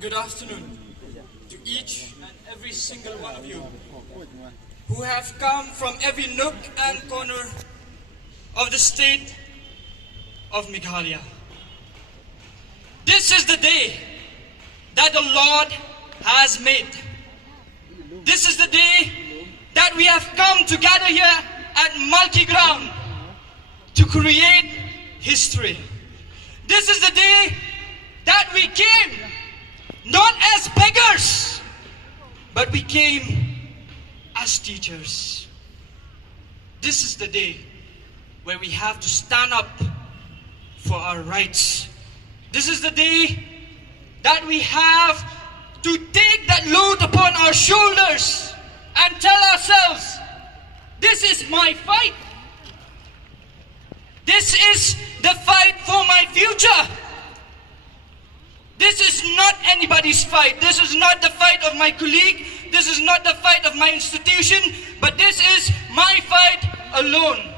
Good afternoon to each and every single one of you who have come from every nook and corner of the state of Meghalaya. This is the day that the Lord has made. This is the day that we have come together here at Multi-Ground to create history. This is the day that we came not as beggars, but we came as teachers. This is the day where we have to stand up for our rights. This is the day that we have to take that load upon our shoulders and tell ourselves, this is my fight. This is the fight for my future. This is not anybody's fight. This is not the fight of my colleague. This is not the fight of my institution. But this is my fight alone.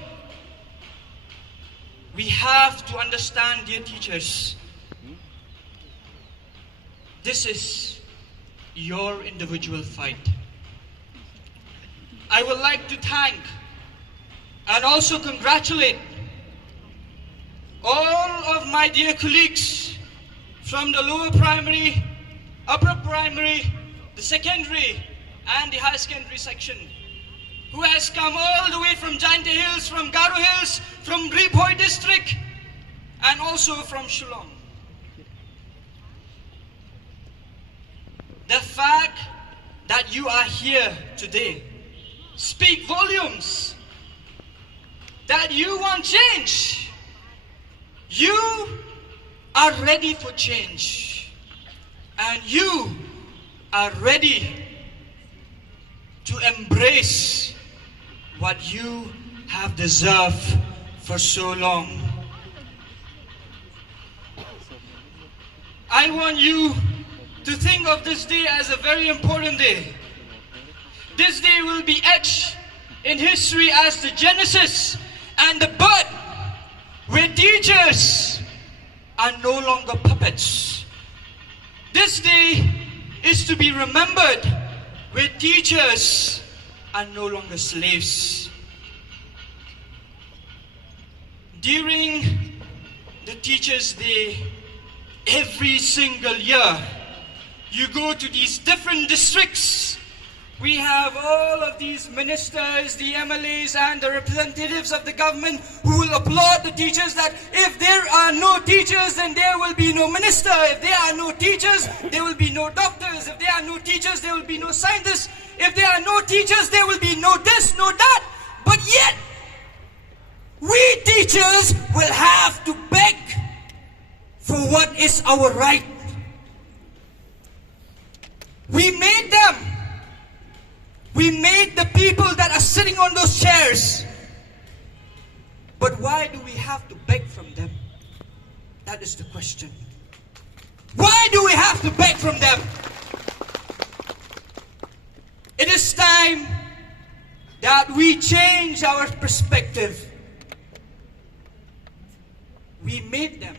We have to understand, dear teachers, this is your individual fight. I would like to thank and also congratulate all of my dear colleagues from the lower primary, upper primary, the secondary and the high secondary section, who has come all the way from Jaintia Hills, from Garo Hills, from Ribhoi district and also from Shillong. The fact that you are here today speak volumes that you want change. You are ready for change, and you are ready to embrace what you have deserved for so long. I want you to think of this day as a very important day. This day will be etched in history as the genesis and the birth, where teachers are no longer puppets. This day is to be remembered, where teachers are no longer slaves. During the Teachers' Day, every single year, you go to these different districts. We have all of these ministers, the MLAs and the representatives of the government who will applaud the teachers that if there are no teachers, then there will be no minister. If there are no teachers, there will be no doctors. If there are no teachers, there will be no scientists. If there are no teachers, there will be no this, no that. But yet, we teachers will have to beg for what is our right. We made them. We made the people that are sitting on those chairs. But why do we have to beg from them? That is the question. Why do we have to beg from them? It is time that we change our perspective. We made them.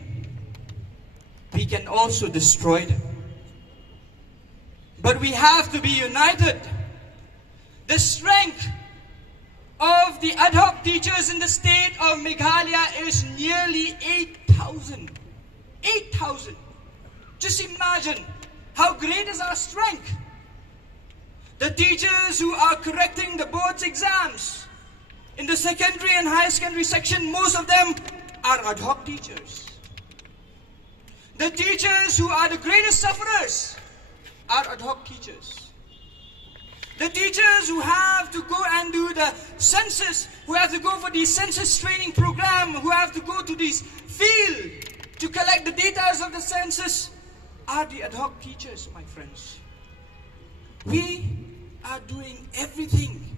We can also destroy them. But we have to be united. The strength of the ad hoc teachers in the state of Meghalaya is nearly 8,000. 8,000. Just imagine how great is our strength. The teachers who are correcting the board's exams in the secondary and higher secondary section, most of them are ad hoc teachers. The teachers who are the greatest sufferers are ad hoc teachers. The teachers who have to go and do the census, who have to go for the census training program, who have to go to this field to collect the data of the census, are the ad hoc teachers, my friends. We are doing everything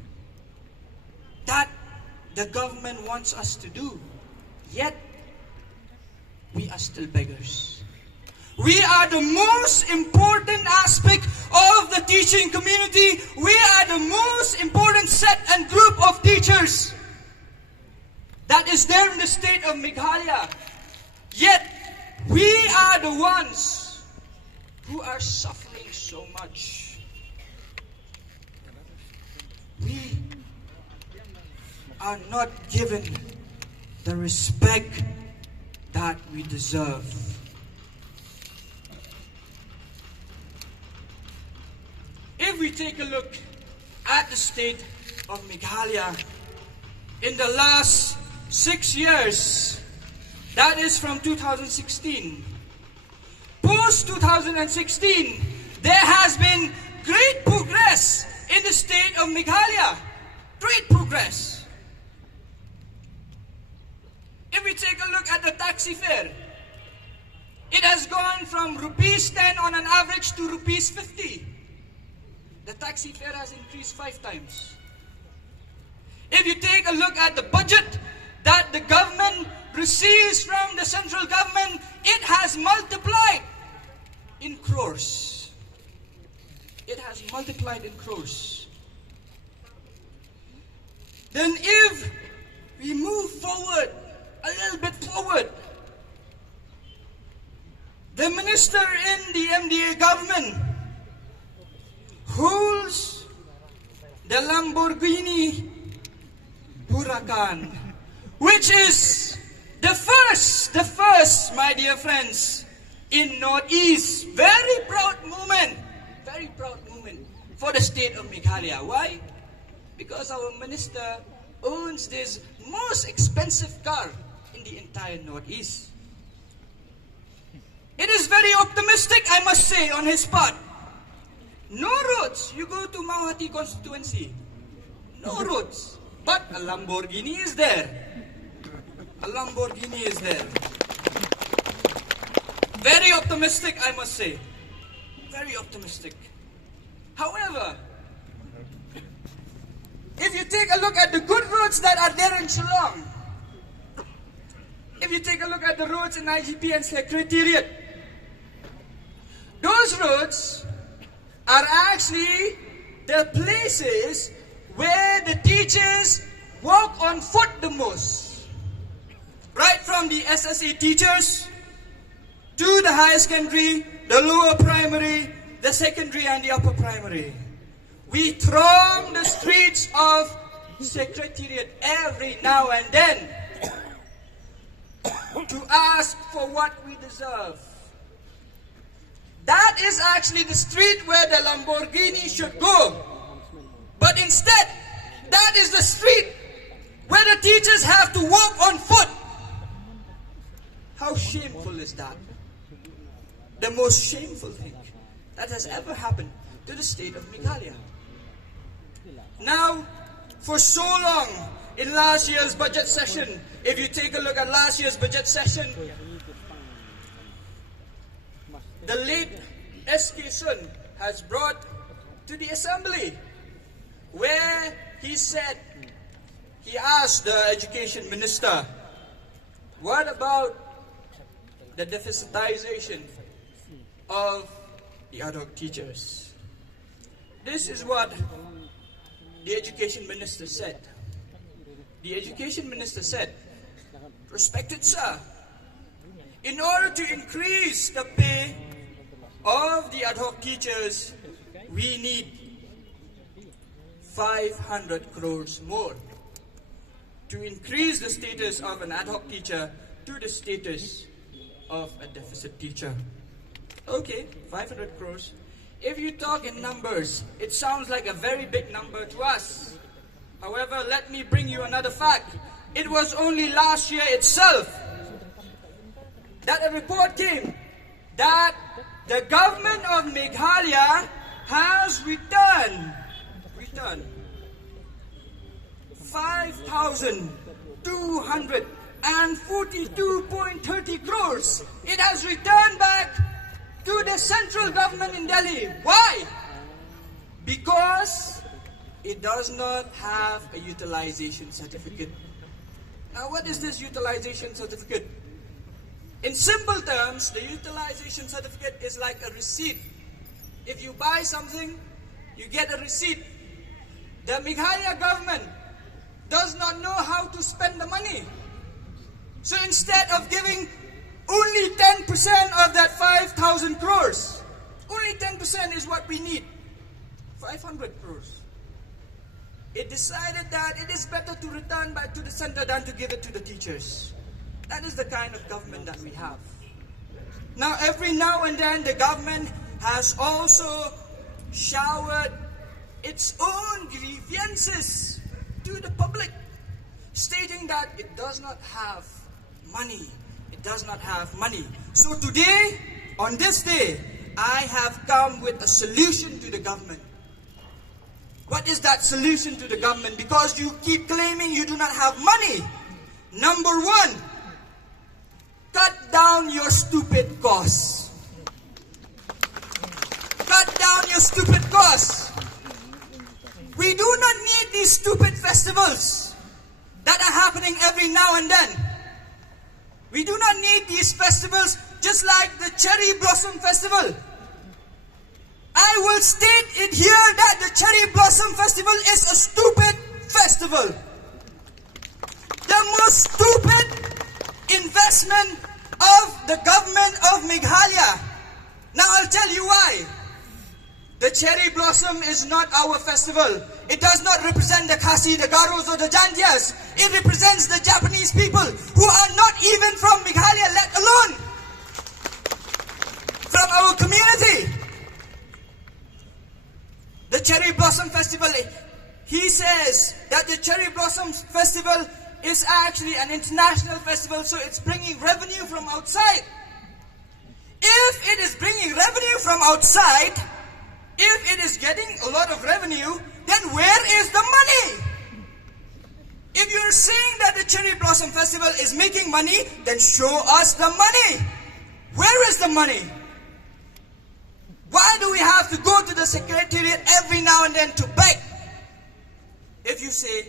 that the government wants us to do, yet we are still beggars. We are the most important aspect of the teaching community. We are the most important set and group of teachers that is there in the state of Meghalaya. Yet, we are the ones who are suffering so much. We are not given the respect that we deserve. If we take a look at the state of Meghalaya in the last 6 years, that is from 2016. Post 2016, there has been great progress in the state of Meghalaya. Great progress. If we take a look at the taxi fare, it has gone from rupees 10 on an average to rupees 50. The taxi fare has increased 5 times. If you take a look at the budget that the government receives from the central government, it has multiplied in crores. It has multiplied in crores. Then if we move forward, a little bit forward, the minister in the MDA government holds the Lamborghini Huracan, which is the first, my dear friends, in Northeast. Very proud moment for the state of Meghalaya. Why? Because our minister owns this most expensive car in the entire Northeast. It is very optimistic, I must say, on his part. No roads. You go to Mauhati constituency. No roads. But a Lamborghini is there. A Lamborghini is there. Very optimistic, I must say. Very optimistic. However, if you take a look at the good roads that are there in Shillong, if you take a look at the roads in IGP and Secretariat, those roads are actually the places where the teachers walk on foot the most. Right from the SSA teachers to the higher secondary, the lower primary, the secondary and the upper primary. We throng the streets of Secretariat every now and then to ask for what we deserve. That is actually the street where the Lamborghini should go. But instead, that is the street where the teachers have to walk on foot. How shameful is that? The most shameful thing that has ever happened to the state of Meghalaya. Now, for so long, in last year's budget session, if you take a look at last year's budget session, the late S.K. Sun has brought to the assembly, where he said, he asked the education minister, what about the deficitization of the ADHOC teachers? This is what the education minister said. The education minister said, respected sir, in order to increase the pay of the ADHOC teachers, we need 500 crores more to increase the status of an ADHOC teacher to the status of a deficit teacher. Okay, 500 crores. If you talk in numbers, it sounds like a very big number to us. However, let me bring you another fact. It was only last year itself that a report came that the government of Meghalaya has returned 5,242.30 crores. It has returned back to the central government in Delhi. Why? Because it does not have a utilization certificate. Now, what is this utilization certificate? In simple terms, the utilization certificate is like a receipt. If you buy something, you get a receipt. The Meghalaya government does not know how to spend the money. So instead of giving Only 10% of that 5,000 crores. Only 10% is what we need. 500 crores. It decided that it is better to return back to the center than to give it to the teachers. That is the kind of government that we have. Now, every now and then, the government has also showered its own grievances to the public, stating that it does not have money. It does not have money. So today, on this day, I have come with a solution to the government. What is that solution to the government? Because you keep claiming you do not have money. Number one, cut down your stupid costs. Cut down your stupid costs. We do not need these stupid festivals that are happening every now and then. We do not need these festivals just like the Cherry Blossom Festival. I will state it here that the Cherry Blossom Festival is a stupid festival. The most stupid investment of the government of Meghalaya. Now I'll tell you why. The Cherry Blossom is not our festival. It does not represent the Khasi, the Garos or the Jandias. It represents the Japanese people who are not even from Meghalaya, let alone from our community. The Cherry Blossom Festival, he says that the Cherry Blossom Festival is actually an international festival, so it's bringing revenue from outside. If it is bringing revenue from outside, if it is getting a lot of revenue, then where is the money? If you're saying that the Cherry Blossom Festival is making money, then show us the money. Where is the money? Why do we have to go to the secretariat every now and then to beg? If you say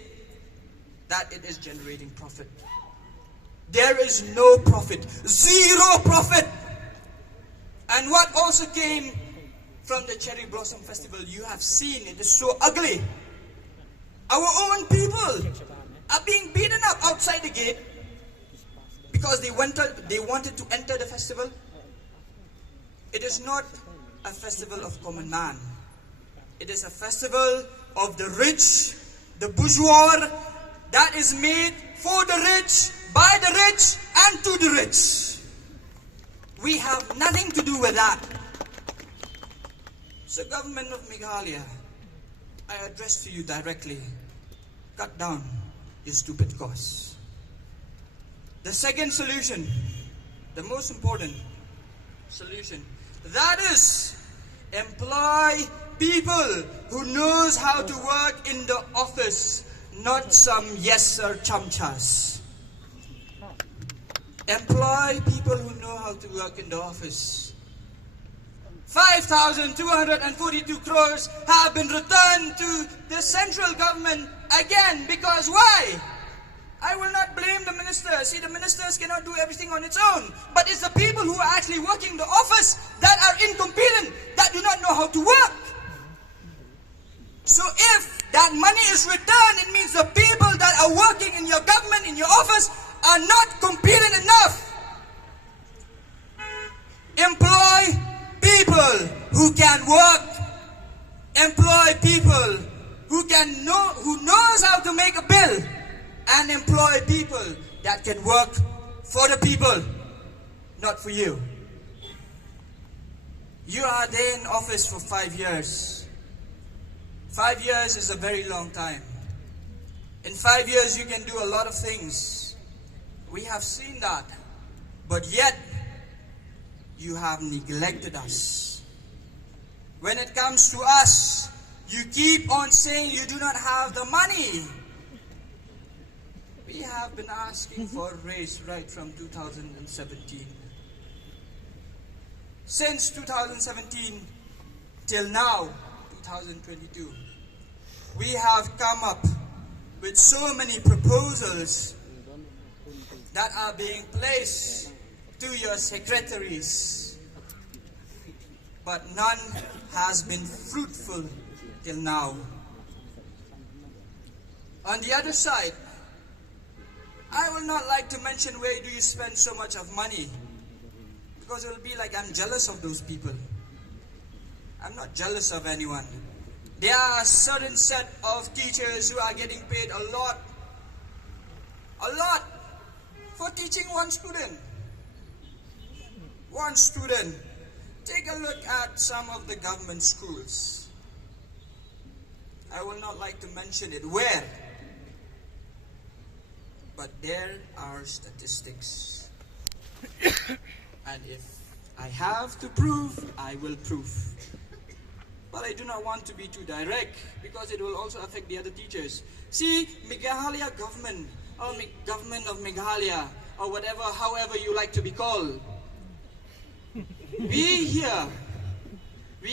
that it is generating profit, there is no profit, zero profit. And what also came from the Cherry Blossom Festival, you have seen it is so ugly. Our own people are being beaten up outside the gate because they wanted to enter the festival. It is not a festival of common man. It is a festival of the rich, the bourgeois, that is made for the rich, by the rich, and to the rich. We have nothing to do with that. So, government of Meghalaya, I address to you directly, cut down your stupid costs. The second solution, the most important solution, that is employ people who knows how to work in the office, not some yes sir chamchas. Employ people who know how to work in the office. 5,242 crores have been returned to the central government again, because why? I will not blame the ministers. See, the ministers cannot do everything on its own. But it's the people who are actually working in the office that are incompetent, that do not know how to work. So if that money is returned, it means the people that are working in your government, in your office, are not competent enough. Employ people who can work. Employ people who knows how to make a bill. And employ people that can work for the people, not for you. You are there in office for 5 years. 5 years is a very long time. In 5 years you can do a lot of things. We have seen that. But yet, you have neglected us. When it comes to us, you keep on saying you do not have the money. We have been asking for a raise right from 2017. Since 2017 till now, 2022, we have come up with so many proposals that are being placed to your secretaries, but none has been fruitful till now. On the other side, I will not like to mention where do you spend so much of money, Because it will be like I'm jealous of those people. I'm not jealous of anyone. There are a certain set of teachers who are getting paid a lot for teaching one student. One student. Take a look at some of the government schools. I will not like to mention it where, but there are statistics. And if I have to prove, I will prove. But I do not want to be too direct because it will also affect the other teachers. See, Meghalaya government or government of Meghalaya or whatever, however you like to be called. We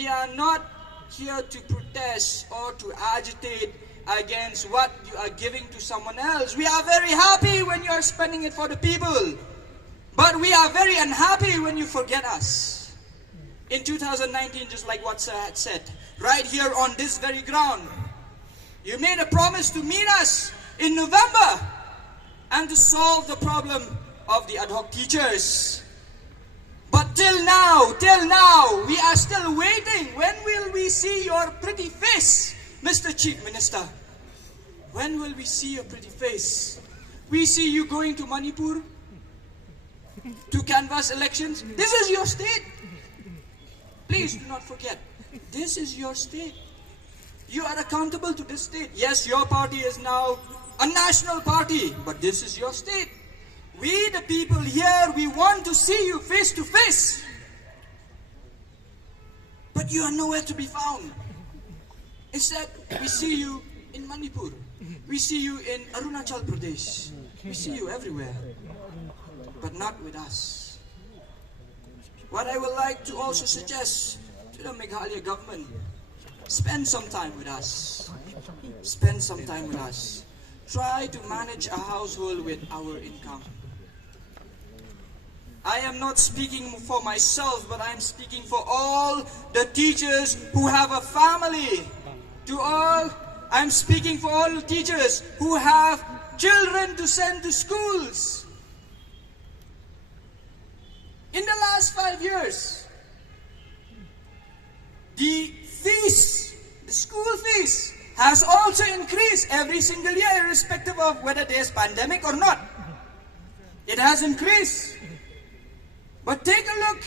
are not here to protest or to agitate against what you are giving to someone else. We are very happy when you are spending it for the people. But we are very unhappy when you forget us. In 2019, just like what Sir had said, right here on this very ground, you made a promise to meet us in November and to solve the problem of the ad hoc teachers. But till now, we are still waiting. When will we see your pretty face, Mr. Chief Minister? When will we see your pretty face? We see you going to Manipur to canvass elections. This is your state. Please do not forget, this is your state. You are accountable to this state. Yes, your party is now a national party, but this is your state. We, the people here, we want to see you face to face. But you are nowhere to be found. Instead, we see you in Manipur. We see you in Arunachal Pradesh. We see you everywhere, but not with us. What I would like to also suggest to the Meghalaya government, spend some time with us. Spend some time with us. Try to manage a household with our income. I am not speaking for myself, but I am speaking for all the teachers who have a family. I'm speaking for all the teachers who have children to send to schools. In the last 5 years, the school fees has also increased every single year, irrespective of whether there's pandemic or not. It has increased. But take a look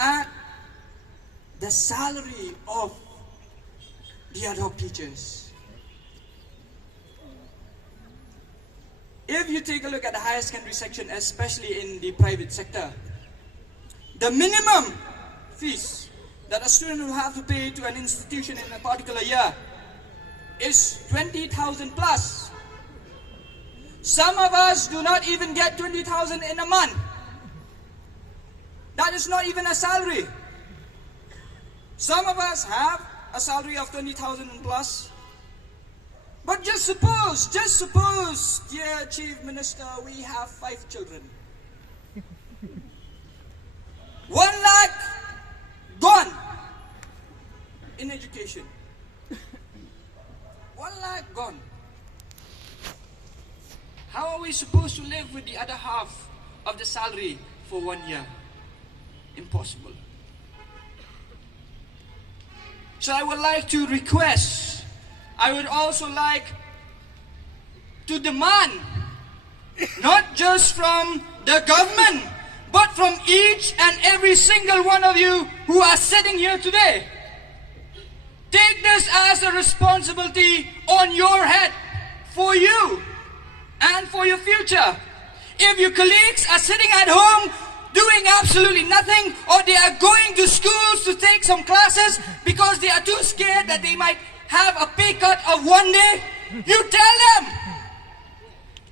at the salary of the ad hoc teachers. If you take a look at the higher secondary section, especially in the private sector, the minimum fees that a student will have to pay to an institution in a particular year is 20,000 plus. Some of us do not even get 20,000 in a month. That is not even a salary. Some of us have a salary of 20,000 plus. But just suppose, dear Chief Minister, we have 5 children. 1 lakh gone in education. 1 lakh gone. How are we supposed to live with the other half of the salary for 1 year? Impossible. So I would like to request, I would also like to demand, not just from the government, but from each and every single one of you who are sitting here today. Take this as a responsibility on your head for you and for your future. If your colleagues are sitting at home doing absolutely nothing, or they are going to schools to take some classes because they are too scared that they might have a pay cut of 1 day, you tell them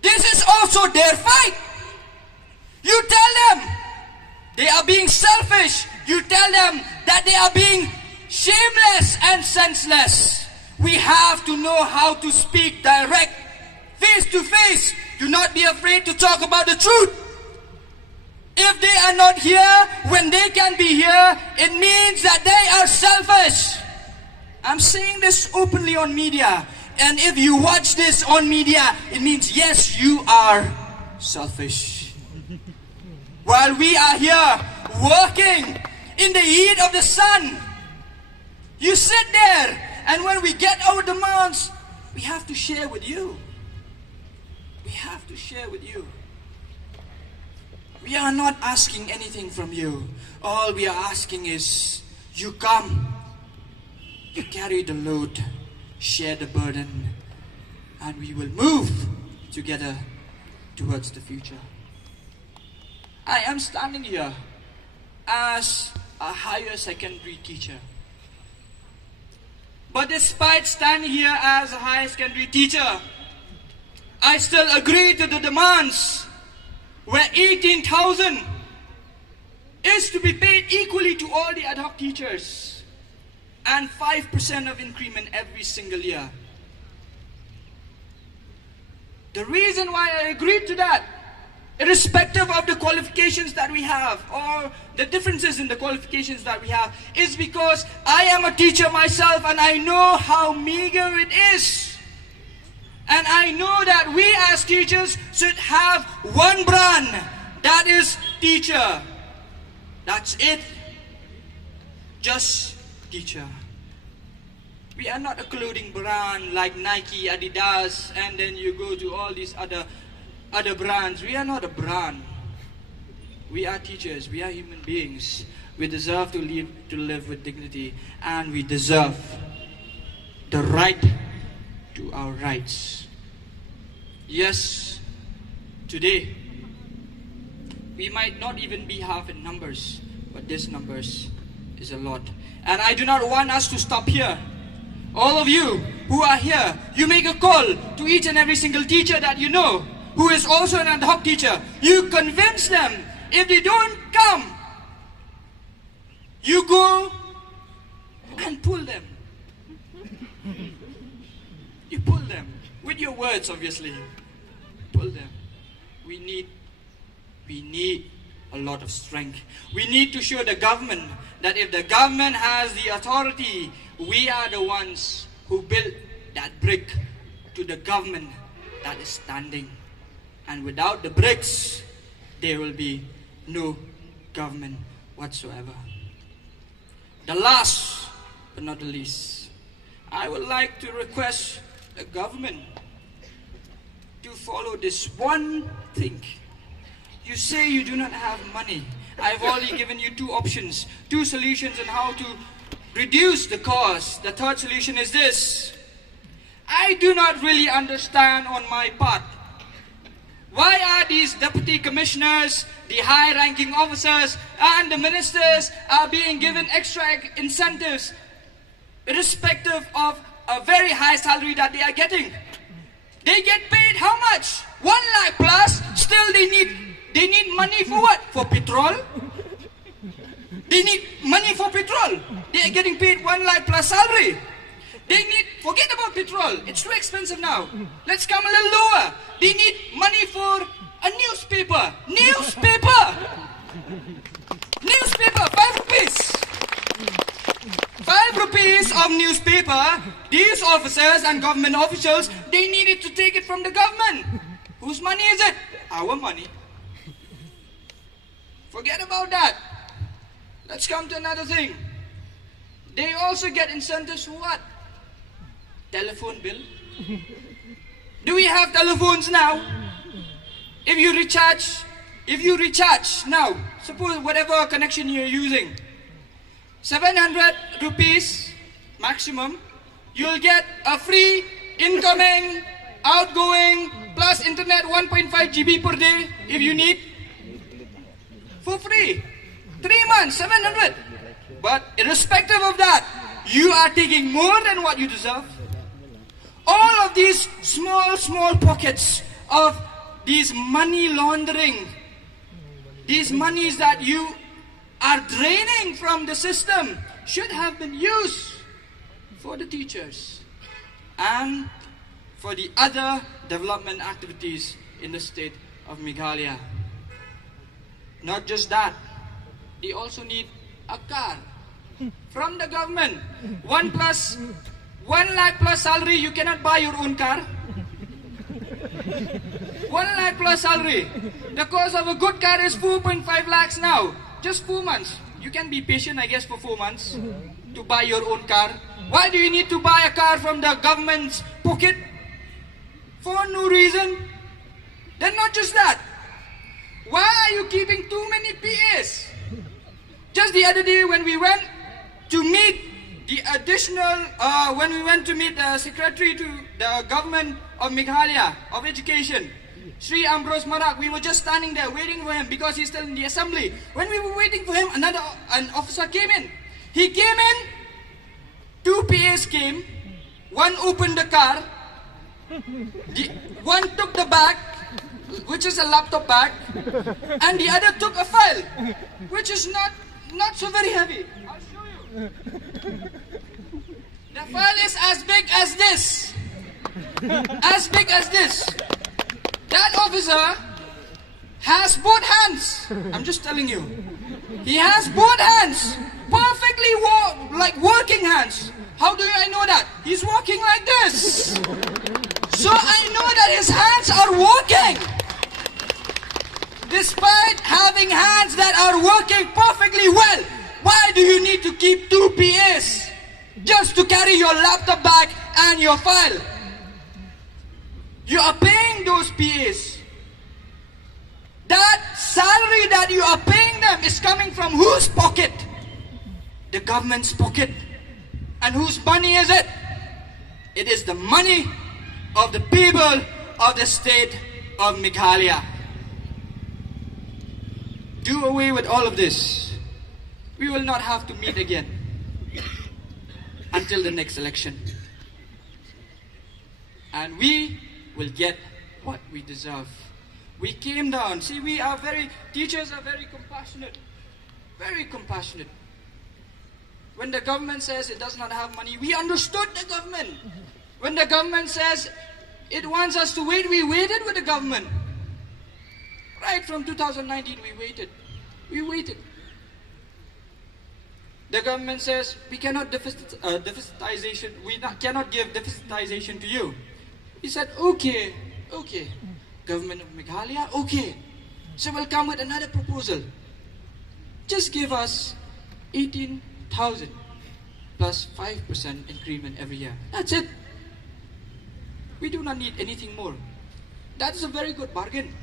this is also their fight. You tell them they are being selfish. You tell them that they are being shameless and senseless. We have to know how to speak direct, face to face. Do not be afraid to talk about the truth. If they are not here when they can be here, it means that they are selfish. I'm saying this openly on media. And if you watch this on media, it means yes, you are selfish. While we are here working in the heat of the sun. You sit there, and when we get our demands, we have to share with you. We have to share with you. We are not asking anything from you. All we are asking is, you come, you carry the load, share the burden, and we will move together towards the future. I am standing here as a higher secondary teacher. But despite standing here as a higher secondary teacher, I still agree to the demands where 18,000 is to be paid equally to all the ad hoc teachers and 5% of increment every single year. The reason why I agreed to that, irrespective of the qualifications that we have or the differences in the qualifications that we have, is because I am a teacher myself and I know how meager it is. And I know that we as teachers should have one brand, that is teacher. That's it. Just teacher. We are not a clothing brand like Nike, Adidas, and then you go to all these other brands. We are not a brand. We are teachers. We are human beings. We deserve to live with dignity, and we deserve the right to our rights. Yes, today we might not even be half in numbers, but this numbers is a lot. And I do not want us to stop here. All of you who are here, you make a call to each and every single teacher that you know who is also an ad hoc teacher. You convince them. If they don't come, you go and pull them. You pull them. With your words, obviously. Pull them. We need a lot of strength. We need to show the government that if the government has the authority, we are the ones who built that brick to the government that is standing. And without the bricks, there will be no government whatsoever. The last but not the least, I would like to request the government to follow this one thing. You say you do not have money. I've already given you two options, two solutions on how to reduce the cost. The third solution is this. I do not really understand on my part, why are these deputy commissioners, the high-ranking officers, and the ministers are being given extra incentives irrespective of a very high salary that they are getting? They get paid how much? 1 lakh plus. Still they need money for what? For petrol? They need money for petrol. They are getting paid 1 lakh plus salary. Forget about petrol. It's too expensive now. Let's come a little lower. They need money for a newspaper. Newspaper! Newspaper, 5 rupees. 5 rupees of newspaper. These officers and government officials, they needed to take it from the government. Whose money is it? Our money. Forget about that. Let's come to another thing. They also get incentives for what? Telephone bill. Do we have telephones now? If you recharge now, suppose whatever connection you're using, 700 rupees maximum, you'll get a free incoming, outgoing, plus internet 1.5 GB per day if you need. For free. 3 months, 700. But irrespective of that, you are taking more than what you deserve. All of these small pockets of these money laundering, these monies that you are draining from the system, should have been used for the teachers and for the other development activities in the state of Meghalaya. Not just that, they also need a car from the government. 1 lakh plus salary, you cannot buy your own car. 1 lakh plus salary. The cost of a good car is 4.5 lakhs now. Just 4 months. You can be patient, I guess, for 4 months to buy your own car. Why do you need to buy a car from the government's pocket? For no reason. Then not just that. Why are you keeping too many PAs? Just the other day when we went to meet the secretary to the government of Meghalaya of Education, Sri Ambrose Marak, we were just standing there waiting for him because he's still in the assembly. When we were waiting for him, an officer came in. He came in, 2 PAs came, one opened the car, one took the bag, which is a laptop bag, and the other took a file, which is not so very heavy. I'll show you. The file is as big as this. As big as this. That officer has both hands. I'm just telling you. He has both hands. Perfectly working hands. How do I know that? He's walking like this. So I know that his hands are working. Despite having hands that are working perfectly well, why do you need to keep 2 PAs just to carry your laptop bag and your file? You are paying those PAs. That salary that you are paying them is coming from whose pocket? The government's pocket. And whose money is it? It is the money of the people of the state of Meghalaya. Do away with all of this. We will not have to meet again until the next election. And we will get what we deserve. We came down. See, teachers are very compassionate. Very compassionate. When the government says it does not have money, we understood the government. When the government says it wants us to wait, we waited with the government. Right from 2019, we waited. We waited. The government says we cannot deficitization. Cannot give deficitization to you. He said, okay. Government of Meghalaya, okay. So we'll come with another proposal. Just give us 18,000 plus 5% increment every year. That's it. We do not need anything more. That is a very good bargain.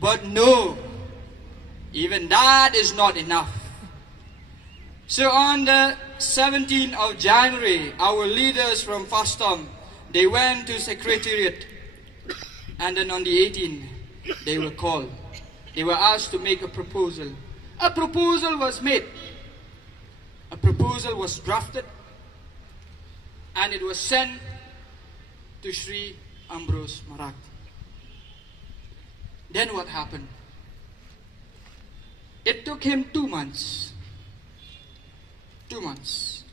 But no, even that is not enough. So on the 17th of January, our leaders from Fastom, they went to Secretariat. And then on the 18th, they were called. They were asked to make a proposal. A proposal was made. A proposal was drafted. And it was sent to Sri Ambrose Marak. Then what happened? It took him 2 months. 2 months.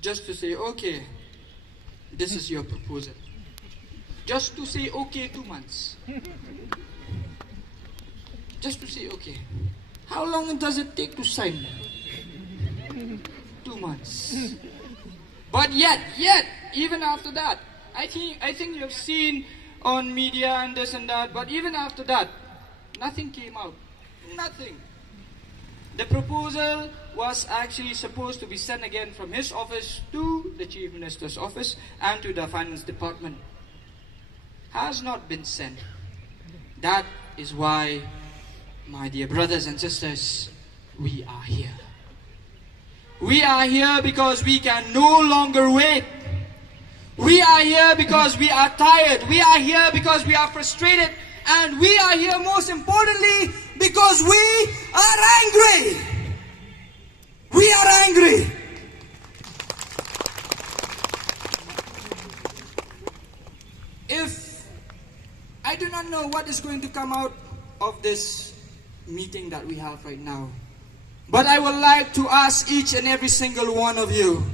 Just to say, okay, this is your proposal. Just to say, okay, 2 months. Just to say, okay. How long does it take to sign? 2 months. But yet, even after that, I think you've seen on media and this and that, but even after that, nothing came out. Nothing. The proposal was actually supposed to be sent again from his office to the Chief Minister's office and to the Finance Department. Has not been sent. That is why, my dear brothers and sisters, we are here. We are here because we can no longer wait. We are here because we are tired. We are here because we are frustrated. And we are here, most importantly, because we are angry. We are angry. I do not know what is going to come out of this meeting that we have right now. But I would like to ask each and every single one of you.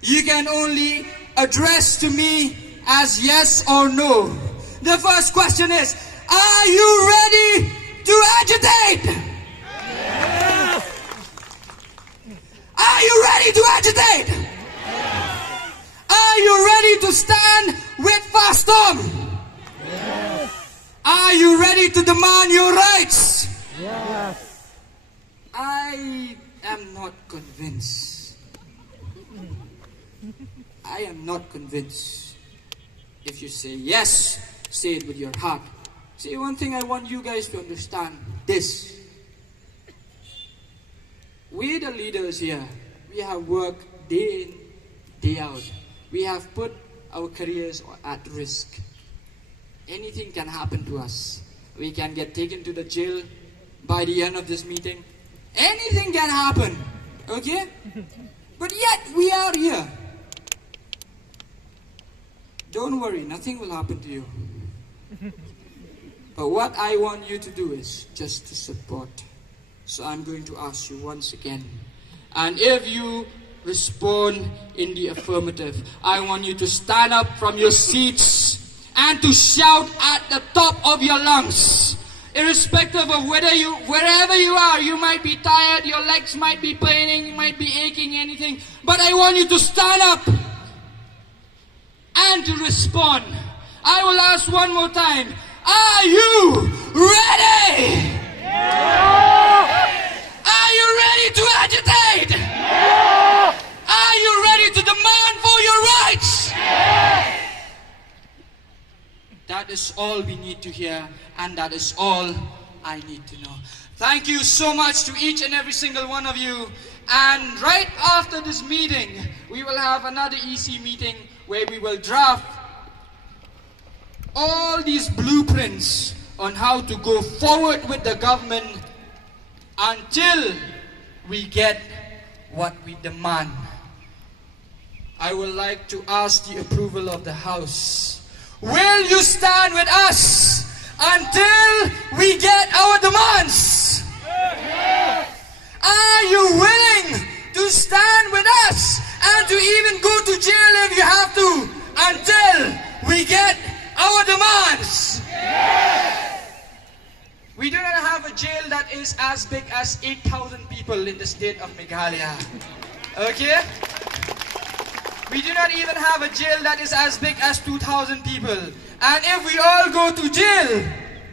You can only address to me as yes or no. The first question is, are you ready to agitate? Yes. Are you ready to agitate? Yes. Are you ready to stand with Fastom? Yes. Are you ready to demand your rights? Yes. I am not convinced. I am not convinced. If you say yes, say it with your heart. See, one thing I want you guys to understand, this. We the leaders here, we have worked day in, day out. We have put our careers at risk. Anything can happen to us. We can get taken to the jail by the end of this meeting. Anything can happen, okay? But yet we are here. Don't worry, nothing will happen to you. But what I want you to do is just to support. So I'm going to ask you once again. And if you respond in the affirmative, I want you to stand up from your seats and to shout at the top of your lungs. Irrespective of wherever you are, you might be tired, your legs might be paining, you might be aching, anything. But I want you to stand up and to respond. I will ask one more time. Are you ready? Are you ready to agitate? Are you ready to demand for your rights? That is all we need to hear, and that is all I need to know. Thank you so much to each and every single one of you. And right after this meeting, we will have another EC meeting where we will draft all these blueprints on how to go forward with the government until we get what we demand. I would like to ask the approval of the House. Will you stand with us until we get our demands? Are you willing to stand with us and to even go to jail if you have to until we get our demands? We do not have a jail that is as big as 8,000 people in the state of Meghalaya. Okay? We do not even have a jail that is as big as 2,000 people. And if we all go to jail,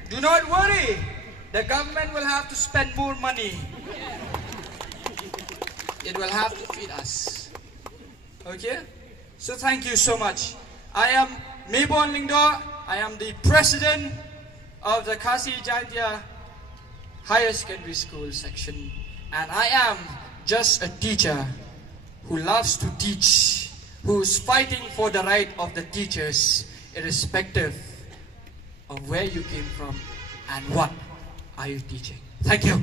do not worry. The government will have to spend more money. It will have to feed us. Okay? So thank you so much. I am Mayborn Lyngdoh. I am the president of the Kasi Jaintia Higher Secondary School section. And I am just a teacher who loves to teach, who is fighting for the right of the teachers, irrespective of where you came from and what are you teaching. Thank you.